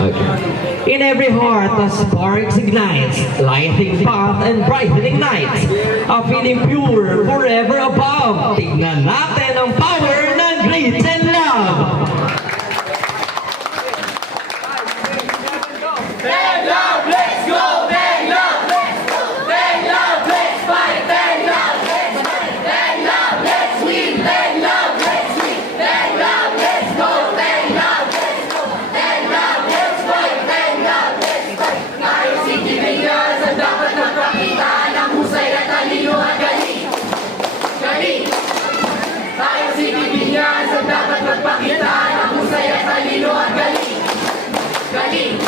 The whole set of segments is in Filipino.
Okay. In every heart, a spark ignites, lighting path and brightening nights. A feeling pure, forever above. Tignan natin ang power ng grace and love. Bang love, let's go! Bang love, let's go! Bang love, let's fight! Bang love, let's fight! Bang love, let's win! Bang love, let's win! Bang love, let's go! Bang love, let's go! Bang love, let's fight! Bang love, let's fight! Tayo si Kibigan sa dapat magpakita ng husay at talino at galing! Galing! Tayo si Kibigan sa dapat magpakita ng husay at talino at galing! Galing!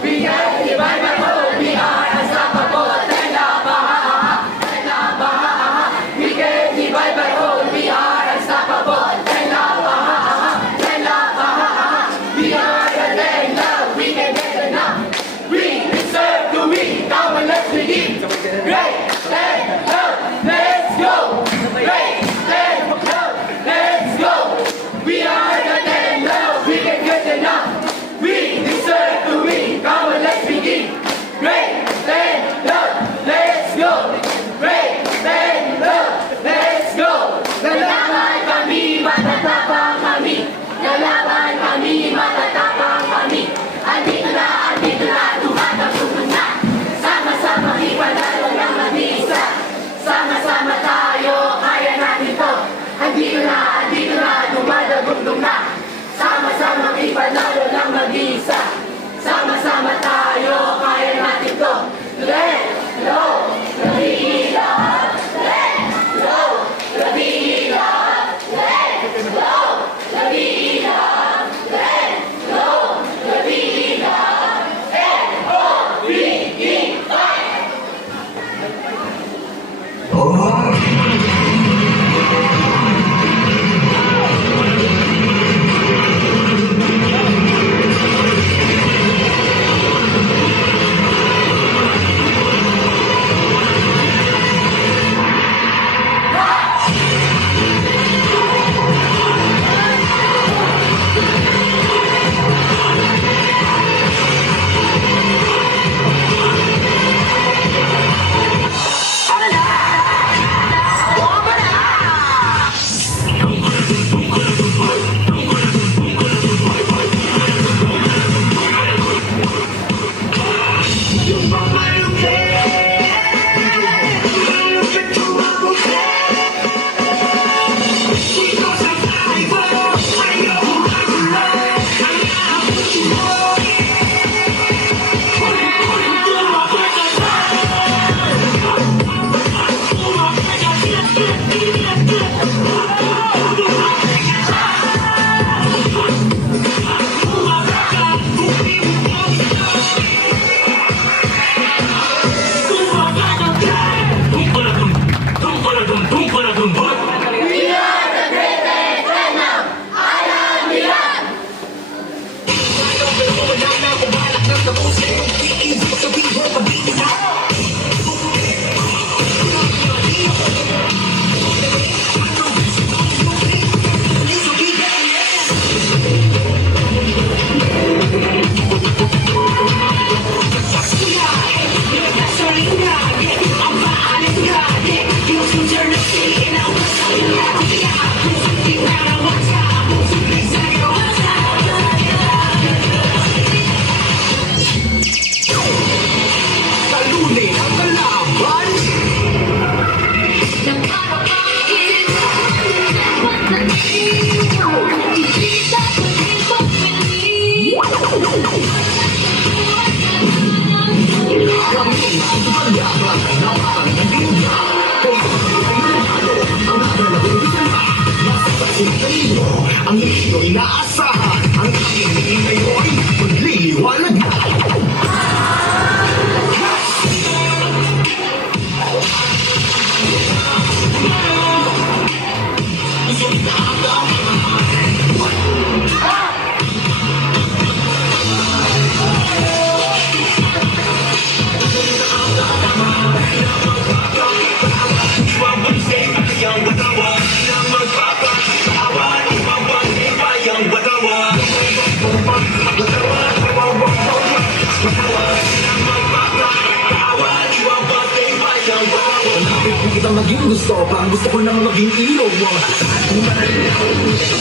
We are the Bible, we are unstoppable. We get the Bible, we are unstoppable. We are the land love, we can get enough. We deserve to win, come on let's begin. Great land love, let's go. Great land love, let's go. We are the land love, we can get enough. We deserve to win. Come on, let's begin. Great, stand up, let's go. Great, stand up, let's go. Lalaban kami, matatapang kami. Lalaban kami, matatapang kami. Andito na, tumatagtugtog na. Sama-sama ipanalo ng mag-isa. Sama-sama tayo, kaya natin to. Andito na, tumatagtugtog na. Sama-sama ipanalo ng mag-isa. Sama-sama tayo, kaya natin to. Let's go! Labi lahat! Let's go! Labi lahat! Let's go! Labi lahat! Let's go! Labi lahat! F-O-B-E-5! Ang iyo'y naasahan, ang aming ngayon magliliwanag na. Yang batawa, kitang maging gusto pang gusto ko nang maging ilog mo. Kung ba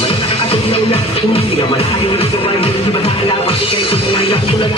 nakakatunaw na kung hindi ka malayo rito ay hindi ba tala pati kay kung ay ako tulad